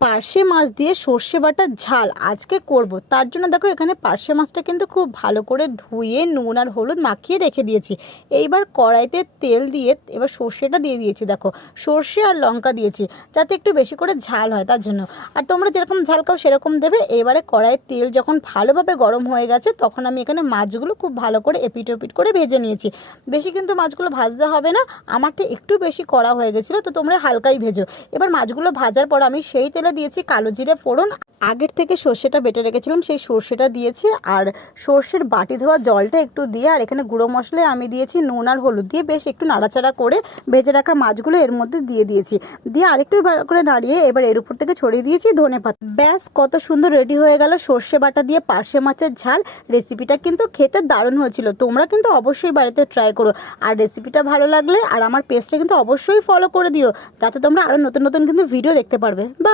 পার্শে মাছ দিয়ে সর্ষে বাটার ঝাল আজকে করব। তার জন্য দেখো এখানে পার্শে মাছটা কিন্তু খুব ভালো করে ধুয়ে নুন আর হলুদ মাখিয়ে রেখে দিয়েছি। এইবার কড়াইতে তেল দিয়ে এবার সর্ষেটা দিয়ে দিয়েছি। দেখো সর্ষে আর লঙ্কা দিয়েছি যাতে একটু বেশি করে ঝাল হয় তার জন্য। আর তোমরা যেরকম ঝাল খাও সেরকম দেবে। এবারে কড়াইয়ের তেল যখন ভালোভাবে গরম হয়ে গেছে তখন আমি এখানে মাছগুলো খুব ভালো করে এপিট ওপিট করে ভেজে নিয়েছি। বেশি কিন্তু মাছগুলো ভাজতে হবে না, আমারটা একটু বেশি কড়া হয়ে গেছিলো, তো তোমরা হালকাই ভেজো। এবার মাছগুলো ভাজার পর আমি সেই তেলে দিয়েছি কালো জিরে ফোড়ন। আগের থেকে সর্ষেটা বেটে রেখেছিলাম সেই সর্ষেটা দিয়েছি, আর সর্ষের বাটি ধোয়া জলটা একটু দিয়ে, আর এখানে গুঁড়ো মশলায় আমি দিয়েছি নুন আর হলুদ দিয়ে বেশ একটু নাড়াচাড়া করে ভেজে রাখা মাছগুলো এর মধ্যে দিয়ে দিয়েছি। দিয়ে আরেকটু ভালো করে নাড়িয়ে এবার এর উপর থেকে ছড়িয়ে দিয়েছি ধনেপাতা। ব্যাস কত সুন্দর রেডি হয়ে গেল সর্ষে বাটা দিয়ে পার্শে মাছের ঝাল। রেসিপিটা কিন্তু খেতে দারুণ হয়েছিল, তোমরা কিন্তু অবশ্যই বাড়িতে ট্রাই করো। আর রেসিপিটা ভালো লাগলে আর আমার পেজটা কিন্তু অবশ্যই ফলো করে দিও, যাতে তোমরা আরও নতুন নতুন কিন্তু ভিডিও দেখতে পারবে। বাই।